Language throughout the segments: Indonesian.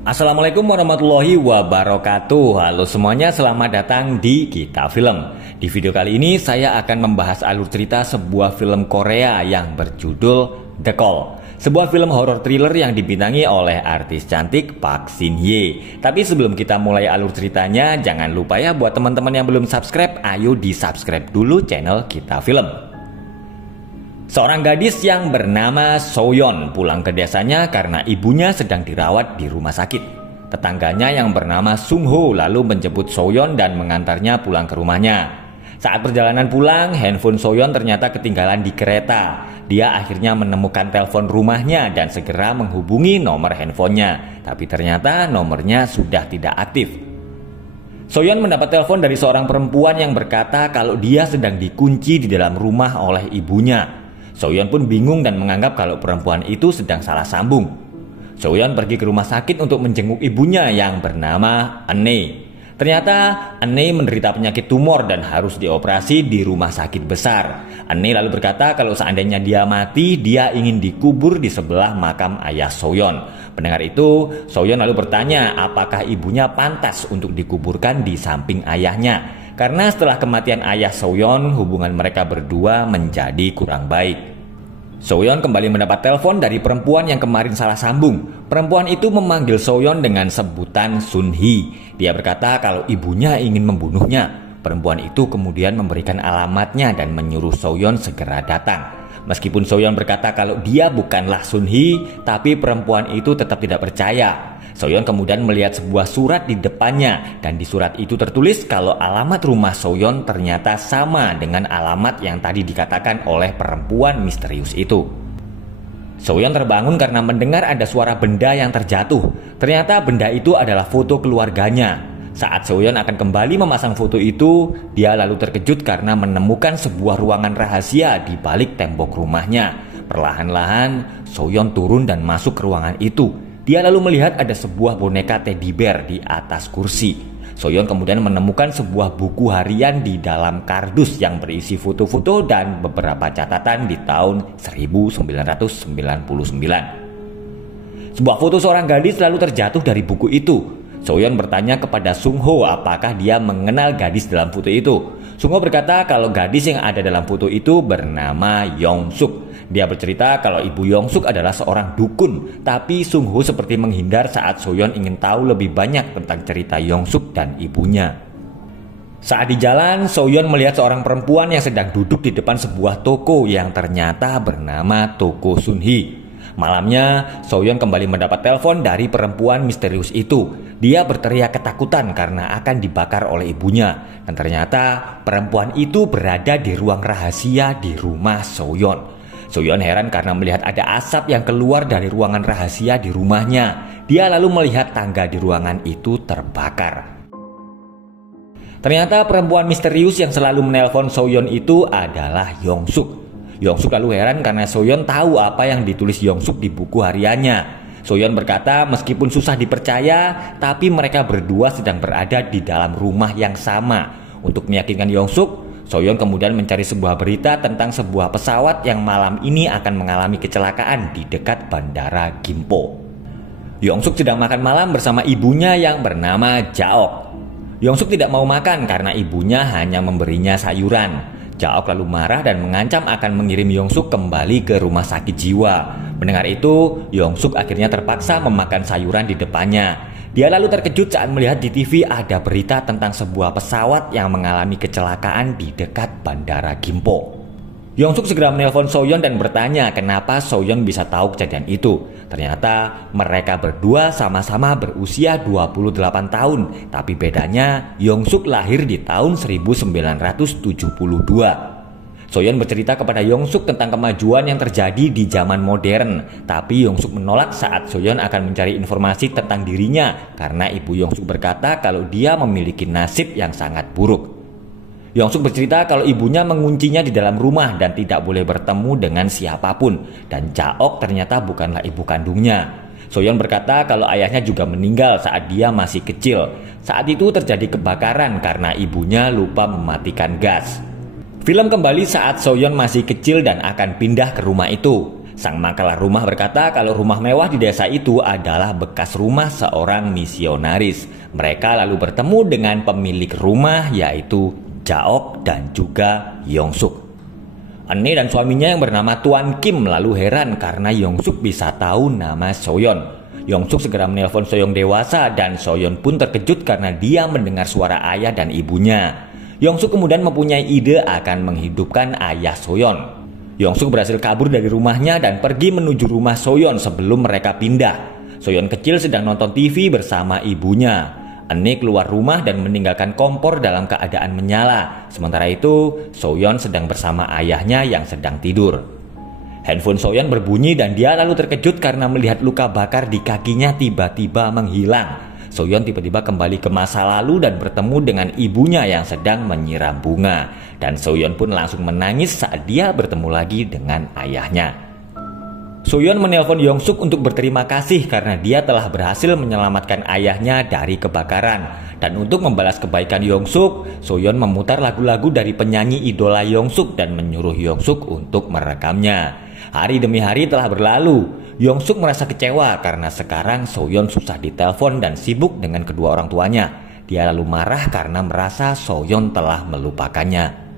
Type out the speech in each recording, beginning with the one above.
Assalamualaikum warahmatullahi wabarakatuh. Halo semuanya, selamat datang di Kita Film. Di video kali ini saya akan membahas alur cerita sebuah film Korea yang berjudul The Call. Sebuah film horor thriller yang dibintangi oleh artis cantik Park Shin Hye. Tapi sebelum kita mulai alur ceritanya, jangan lupa ya buat teman-teman yang belum subscribe, ayo di subscribe dulu channel Kita Film. Seorang gadis yang bernama Soyeon pulang ke desanya karena ibunya sedang dirawat di rumah sakit. Tetangganya yang bernama Sung Ho lalu menjemput Soyeon dan mengantarnya pulang ke rumahnya. Saat perjalanan pulang, handphone Soyeon ternyata ketinggalan di kereta. Dia akhirnya menemukan telepon rumahnya dan segera menghubungi nomor handphonenya. Tapi ternyata nomornya sudah tidak aktif. Soyeon mendapat telepon dari seorang perempuan yang berkata kalau dia sedang dikunci di dalam rumah oleh ibunya. Soyeon pun bingung dan menganggap kalau perempuan itu sedang salah sambung. Soyeon pergi ke rumah sakit untuk menjenguk ibunya yang bernama Ane. Ternyata Ane menderita penyakit tumor dan harus dioperasi di rumah sakit besar. Ane lalu berkata kalau seandainya dia mati, dia ingin dikubur di sebelah makam ayah Soyeon. Mendengar itu, Soyeon lalu bertanya apakah ibunya pantas untuk dikuburkan di samping ayahnya. Karena setelah kematian ayah Soyeon, hubungan mereka berdua menjadi kurang baik. Soyeon kembali mendapat telepon dari perempuan yang kemarin salah sambung. Perempuan itu memanggil Soyeon dengan sebutan Sun Hee. Dia berkata kalau ibunya ingin membunuhnya. Perempuan itu kemudian memberikan alamatnya dan menyuruh Soyeon segera datang. Meskipun Soyeon berkata kalau dia bukanlah Sun Hee, tapi perempuan itu tetap tidak percaya. Soyeon kemudian melihat sebuah surat di depannya dan di surat itu tertulis kalau alamat rumah Soyeon ternyata sama dengan alamat yang tadi dikatakan oleh perempuan misterius itu. Soyeon terbangun karena mendengar ada suara benda yang terjatuh. Ternyata benda itu adalah foto keluarganya. Saat Soyeon akan kembali memasang foto itu, dia lalu terkejut karena menemukan sebuah ruangan rahasia di balik tembok rumahnya. Perlahan-lahan, Soyeon turun dan masuk ke ruangan itu. Dia lalu melihat ada sebuah boneka teddy bear di atas kursi. Soyeon kemudian menemukan sebuah buku harian di dalam kardus yang berisi foto-foto dan beberapa catatan di tahun 1999. Sebuah foto seorang gadis lalu terjatuh dari buku itu. Soyeon bertanya kepada Sung Ho apakah dia mengenal gadis dalam foto itu. Sung Ho berkata kalau gadis yang ada dalam foto itu bernama Yong Suk. Dia bercerita kalau ibu Yong Suk adalah seorang dukun, tapi Sung Ho seperti menghindar saat Soyeon ingin tahu lebih banyak tentang cerita Yong Suk dan ibunya. Saat di jalan, Soyeon melihat seorang perempuan yang sedang duduk di depan sebuah toko yang ternyata bernama Toko Sun Hee. Malamnya, Soyeon kembali mendapat telepon dari perempuan misterius itu. Dia berteriak ketakutan karena akan dibakar oleh ibunya. Dan ternyata perempuan itu berada di ruang rahasia di rumah Soyeon. Soyeon heran karena melihat ada asap yang keluar dari ruangan rahasia di rumahnya. Dia lalu melihat tangga di ruangan itu terbakar. Ternyata perempuan misterius yang selalu menelpon Soyeon itu adalah Yong Suk. Yong Suk lalu heran karena Soyeon tahu apa yang ditulis Yong Suk di buku hariannya. Soyeon berkata meskipun susah dipercaya, tapi mereka berdua sedang berada di dalam rumah yang sama. Untuk meyakinkan Yong Suk, Soyeon kemudian mencari sebuah berita tentang sebuah pesawat yang malam ini akan mengalami kecelakaan di dekat bandara Gimpo. Yong Suk sedang makan malam bersama ibunya yang bernama Jaok. Yong Suk tidak mau makan karena ibunya hanya memberinya sayuran. Jaok lalu marah dan mengancam akan mengirim Yong Suk kembali ke rumah sakit jiwa. Mendengar itu, Yong Suk akhirnya terpaksa memakan sayuran di depannya. Dia lalu terkejut saat melihat di TV ada berita tentang sebuah pesawat yang mengalami kecelakaan di dekat bandara Gimpo. Yong Suk segera menelpon Soyeon dan bertanya kenapa Soyeon bisa tahu kejadian itu. Ternyata mereka berdua sama-sama berusia 28 tahun, tapi bedanya Yong Suk lahir di tahun 1972. Soyeon bercerita kepada Yong Suk tentang kemajuan yang terjadi di zaman modern, tapi Yong Suk menolak saat Soyeon akan mencari informasi tentang dirinya karena ibu Yong Suk berkata kalau dia memiliki nasib yang sangat buruk. Yong Suk bercerita kalau ibunya menguncinya di dalam rumah dan tidak boleh bertemu dengan siapapun, dan Jaok ternyata bukanlah ibu kandungnya. Soyeon berkata kalau ayahnya juga meninggal saat dia masih kecil. Saat itu terjadi kebakaran karena ibunya lupa mematikan gas. Film kembali saat Soyeon masih kecil dan akan pindah ke rumah itu. Sang makalah rumah berkata kalau rumah mewah di desa itu adalah bekas rumah seorang misionaris. Mereka lalu bertemu dengan pemilik rumah yaitu Jaok dan juga Yongsuk. Ene dan suaminya yang bernama Tuan Kim lalu heran karena Yongsuk bisa tahu nama Soyeon. Yongsuk segera menelpon Soyeon dewasa dan Soyeon pun terkejut karena dia mendengar suara ayah dan ibunya. Yongsuk kemudian mempunyai ide akan menghidupkan ayah Soyeon. Yongsuk berhasil kabur dari rumahnya dan pergi menuju rumah Soyeon sebelum mereka pindah. Soyeon kecil sedang nonton TV bersama ibunya. Ene keluar rumah dan meninggalkan kompor dalam keadaan menyala. Sementara itu, Soyeon sedang bersama ayahnya yang sedang tidur. Handphone Soyeon berbunyi dan dia lalu terkejut karena melihat luka bakar di kakinya tiba-tiba menghilang. Soyeon tiba-tiba kembali ke masa lalu dan bertemu dengan ibunya yang sedang menyiram bunga. Dan Soyeon pun langsung menangis saat dia bertemu lagi dengan ayahnya. Soyeon menelpon Yongsuk untuk berterima kasih karena dia telah berhasil menyelamatkan ayahnya dari kebakaran. Dan untuk membalas kebaikan Yongsuk, Soyeon memutar lagu-lagu dari penyanyi idola Yongsuk dan menyuruh Yongsuk untuk merekamnya. Hari demi hari telah berlalu. Yongsuk merasa kecewa karena sekarang Soyeon susah ditelepon dan sibuk dengan kedua orang tuanya. Dia lalu marah karena merasa Soyeon telah melupakannya.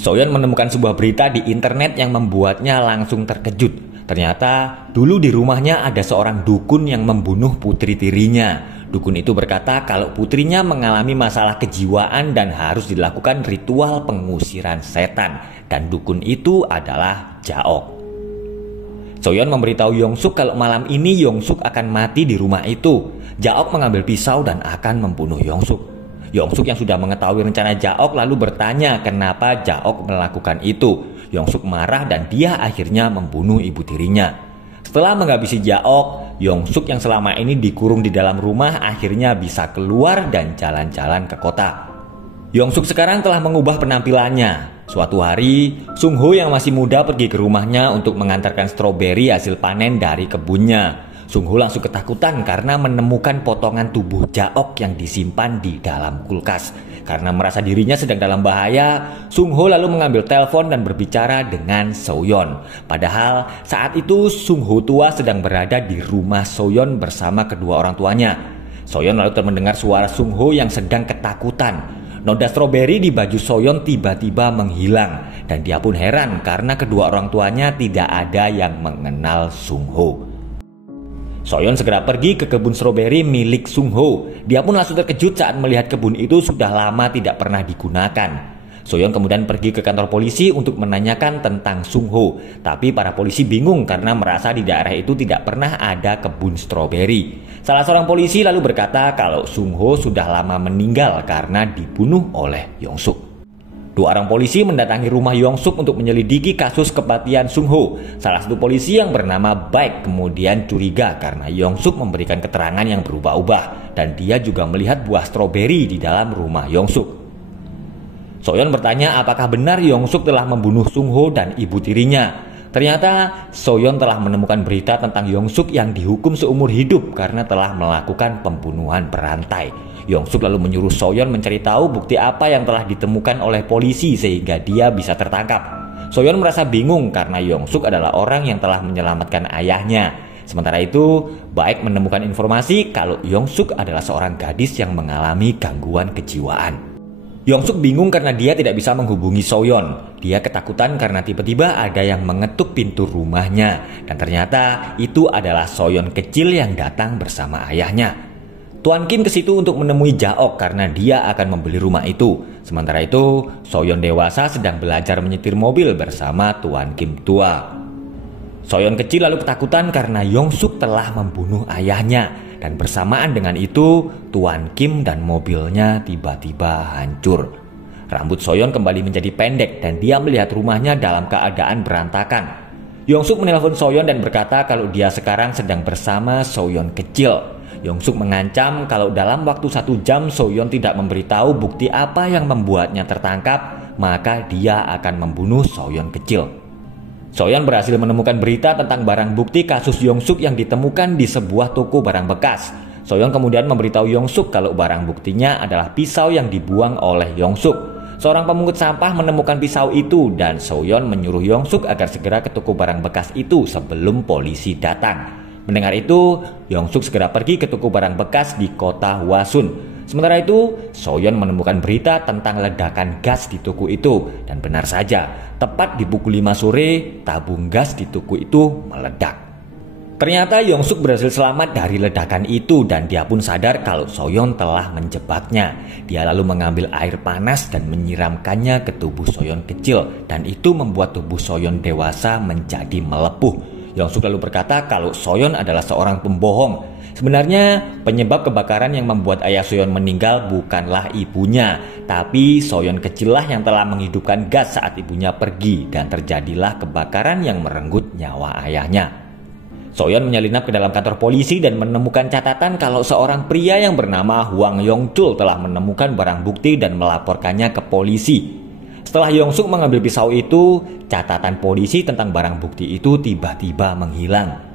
Soyeon menemukan sebuah berita di internet yang membuatnya langsung terkejut. Ternyata dulu di rumahnya ada seorang dukun yang membunuh putri tirinya. Dukun itu berkata kalau putrinya mengalami masalah kejiwaan dan harus dilakukan ritual pengusiran setan. Dan dukun itu adalah Jaok. Soyeon memberitahu Yongsuk kalau malam ini Yongsuk akan mati di rumah itu. Jaok mengambil pisau dan akan membunuh Yongsuk. Yongsuk yang sudah mengetahui rencana Jaok lalu bertanya kenapa Jaok melakukan itu. Yongsuk marah dan dia akhirnya membunuh ibu tirinya. Setelah menghabisi Jaok, Yongsuk yang selama ini dikurung di dalam rumah akhirnya bisa keluar dan jalan-jalan ke kota. Yongsuk sekarang telah mengubah penampilannya. Suatu hari, Sung Ho yang masih muda pergi ke rumahnya untuk mengantarkan stroberi hasil panen dari kebunnya. Sung Ho langsung ketakutan karena menemukan potongan tubuh Jaok yang disimpan di dalam kulkas. Karena merasa dirinya sedang dalam bahaya, Sung Ho lalu mengambil telepon dan berbicara dengan Soyeon. Padahal saat itu Sung Ho tua sedang berada di rumah Soyeon bersama kedua orang tuanya. Soyeon lalu mendengar suara Sung Ho yang sedang ketakutan. Noda stroberi di baju Soyeon tiba-tiba menghilang dan dia pun heran karena kedua orang tuanya tidak ada yang mengenal Sung Ho. Soyeon segera pergi ke kebun stroberi milik Sung Ho. Dia pun langsung terkejut saat melihat kebun itu sudah lama tidak pernah digunakan. Soyeon kemudian pergi ke kantor polisi untuk menanyakan tentang Sung Ho. Tapi para polisi bingung karena merasa di daerah itu tidak pernah ada kebun stroberi. Salah seorang polisi lalu berkata kalau Sung Ho sudah lama meninggal karena dibunuh oleh Yongsuk. Dua orang polisi mendatangi rumah Yongsuk untuk menyelidiki kasus kematian Sung Ho. Salah satu polisi yang bernama Baek kemudian curiga karena Yongsuk memberikan keterangan yang berubah-ubah dan dia juga melihat buah stroberi di dalam rumah Yongsuk. Soyeon bertanya apakah benar Yongsuk telah membunuh Sung Ho dan ibu tirinya. Ternyata Soyeon telah menemukan berita tentang Yongsuk yang dihukum seumur hidup karena telah melakukan pembunuhan berantai. Yongsuk lalu menyuruh Soyeon mencari tahu bukti apa yang telah ditemukan oleh polisi sehingga dia bisa tertangkap. Soyeon merasa bingung karena Yongsuk adalah orang yang telah menyelamatkan ayahnya. Sementara itu, Baek menemukan informasi kalau Yongsuk adalah seorang gadis yang mengalami gangguan kejiwaan. Yongsuk bingung karena dia tidak bisa menghubungi Soyeon. Dia ketakutan karena tiba-tiba ada yang mengetuk pintu rumahnya. Dan ternyata itu adalah Soyeon kecil yang datang bersama ayahnya. Tuan Kim ke situ untuk menemui Jaok karena dia akan membeli rumah itu. Sementara itu, Soyeon dewasa sedang belajar menyetir mobil bersama Tuan Kim tua. Soyeon kecil lalu ketakutan karena Yongsuk telah membunuh ayahnya. Dan bersamaan dengan itu, Tuan Kim dan mobilnya tiba-tiba hancur. Rambut Soyeon kembali menjadi pendek dan dia melihat rumahnya dalam keadaan berantakan. Yongsuk menelpon Soyeon dan berkata kalau dia sekarang sedang bersama Soyeon kecil. Yongsuk mengancam kalau dalam waktu 1 jam Soyeon tidak memberitahu bukti apa yang membuatnya tertangkap, maka dia akan membunuh Soyeon kecil. Soyeon berhasil menemukan berita tentang barang bukti kasus Yongsuk yang ditemukan di sebuah toko barang bekas. Soyeon kemudian memberitahu Yongsuk kalau barang buktinya adalah pisau yang dibuang oleh Yongsuk. Seorang pemungut sampah menemukan pisau itu dan Soyeon menyuruh Yongsuk agar segera ke toko barang bekas itu sebelum polisi datang. Mendengar itu, Yongsuk segera pergi ke toko barang bekas di kota Hwasun. Sementara itu, Soyeon menemukan berita tentang ledakan gas di toko itu. Dan benar saja, tepat di pukul 5 sore, tabung gas di toko itu meledak. Ternyata Yongsuk berhasil selamat dari ledakan itu dan dia pun sadar kalau Soyeon telah menjebaknya. Dia lalu mengambil air panas dan menyiramkannya ke tubuh Soyeon kecil dan itu membuat tubuh Soyeon dewasa menjadi melepuh. Yongsuk lalu berkata kalau Soyeon adalah seorang pembohong. Sebenarnya penyebab kebakaran yang membuat ayah Soyeon meninggal bukanlah ibunya, tapi Soyeon kecillah yang telah menghidupkan gas saat ibunya pergi dan terjadilah kebakaran yang merenggut nyawa ayahnya. Soyeon menyelinap ke dalam kantor polisi dan menemukan catatan kalau seorang pria yang bernama Hwang Yongchul telah menemukan barang bukti dan melaporkannya ke polisi. Setelah Yongsuk mengambil pisau itu, catatan polisi tentang barang bukti itu tiba-tiba menghilang.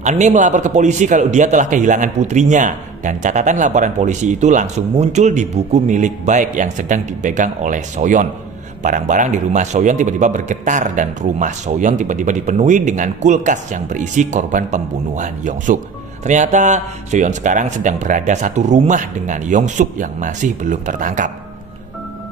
Anne melapor ke polisi kalau dia telah kehilangan putrinya dan catatan laporan polisi itu langsung muncul di buku milik Baek yang sedang dipegang oleh Soyeon. Barang-barang di rumah Soyeon tiba-tiba bergetar dan rumah Soyeon tiba-tiba dipenuhi dengan kulkas yang berisi korban pembunuhan Yongsuk. Ternyata Soyeon sekarang sedang berada satu rumah dengan Yongsuk yang masih belum tertangkap.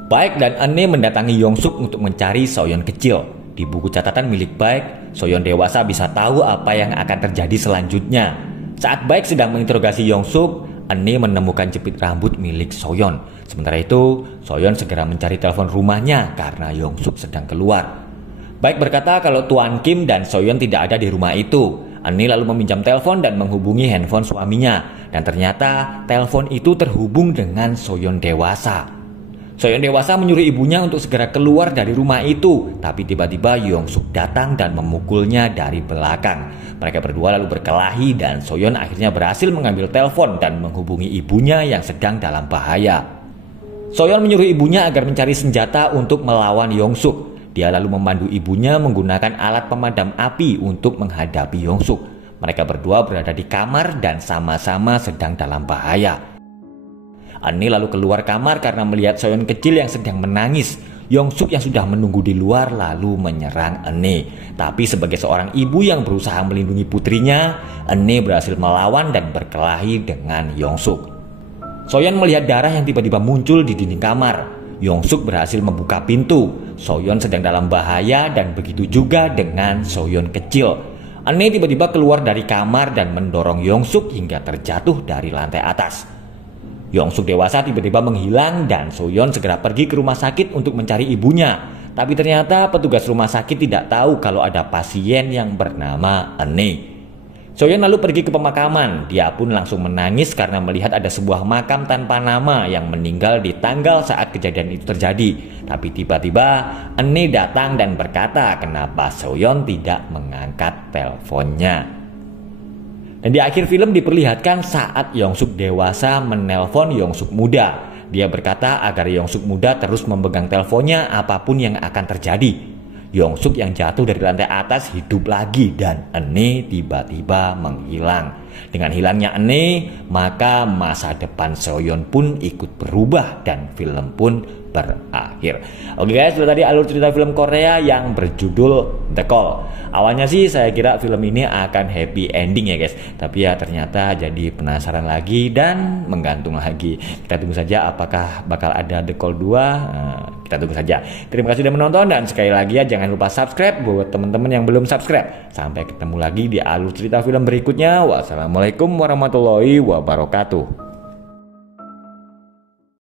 Baek dan Anne mendatangi Yongsuk untuk mencari Soyeon kecil. Di buku catatan milik Baek, Soyeon dewasa bisa tahu apa yang akan terjadi selanjutnya. Saat Baek sedang menginterogasi Yongsuk, Anne menemukan jepit rambut milik Soyeon. Sementara itu, Soyeon segera mencari telepon rumahnya karena Yongsuk sedang keluar. Baek berkata kalau Tuan Kim dan Soyeon tidak ada di rumah itu. Anne lalu meminjam telepon dan menghubungi handphone suaminya. Dan ternyata telepon itu terhubung dengan Soyeon dewasa. Soyeon dewasa menyuruh ibunya untuk segera keluar dari rumah itu. Tapi tiba-tiba Yongsuk datang dan memukulnya dari belakang. Mereka berdua lalu berkelahi dan Soyeon akhirnya berhasil mengambil telepon dan menghubungi ibunya yang sedang dalam bahaya. Soyeon menyuruh ibunya agar mencari senjata untuk melawan Yongsuk. Dia lalu memandu ibunya menggunakan alat pemadam api untuk menghadapi Yongsuk. Mereka berdua berada di kamar dan sama-sama sedang dalam bahaya. Anne lalu keluar kamar karena melihat Soyeon kecil yang sedang menangis. Yongsuk yang sudah menunggu di luar lalu menyerang Anne. Tapi sebagai seorang ibu yang berusaha melindungi putrinya, Anne berhasil melawan dan berkelahi dengan Yongsuk. Soyeon melihat darah yang tiba-tiba muncul di dinding kamar. Yongsuk berhasil membuka pintu. Soyeon sedang dalam bahaya dan begitu juga dengan Soyeon kecil. Anne tiba-tiba keluar dari kamar dan mendorong Yongsuk hingga terjatuh dari lantai atas. Yongsuk dewasa tiba-tiba menghilang dan Soyeon segera pergi ke rumah sakit untuk mencari ibunya. Tapi ternyata petugas rumah sakit tidak tahu kalau ada pasien yang bernama Anne. Soyeon lalu pergi ke pemakaman. Dia pun langsung menangis karena melihat ada sebuah makam tanpa nama yang meninggal di tanggal saat kejadian itu terjadi. Tapi tiba-tiba Anne datang dan berkata kenapa Soyeon tidak mengangkat teleponnya. Dan di akhir film diperlihatkan saat Yongsuk dewasa menelpon Yongsuk muda. Dia berkata agar Yongsuk muda terus memegang teleponnya apapun yang akan terjadi. Yongsuk yang jatuh dari lantai atas hidup lagi dan Anne tiba-tiba menghilang. Dengan hilangnya Anne, maka masa depan Soyeon pun ikut berubah dan film pun berakhir. Oke guys, itu tadi alur cerita film Korea yang berjudul The Call. Awalnya sih saya kira film ini akan happy ending ya guys, tapi ya ternyata jadi penasaran lagi dan menggantung lagi. Kita tunggu saja apakah bakal ada The Call 2. Kita tunggu saja. Terima kasih sudah menonton dan sekali lagi ya jangan lupa subscribe buat teman-teman yang belum subscribe. Sampai ketemu lagi di alur cerita film berikutnya. Wassalamualaikum warahmatullahi wabarakatuh.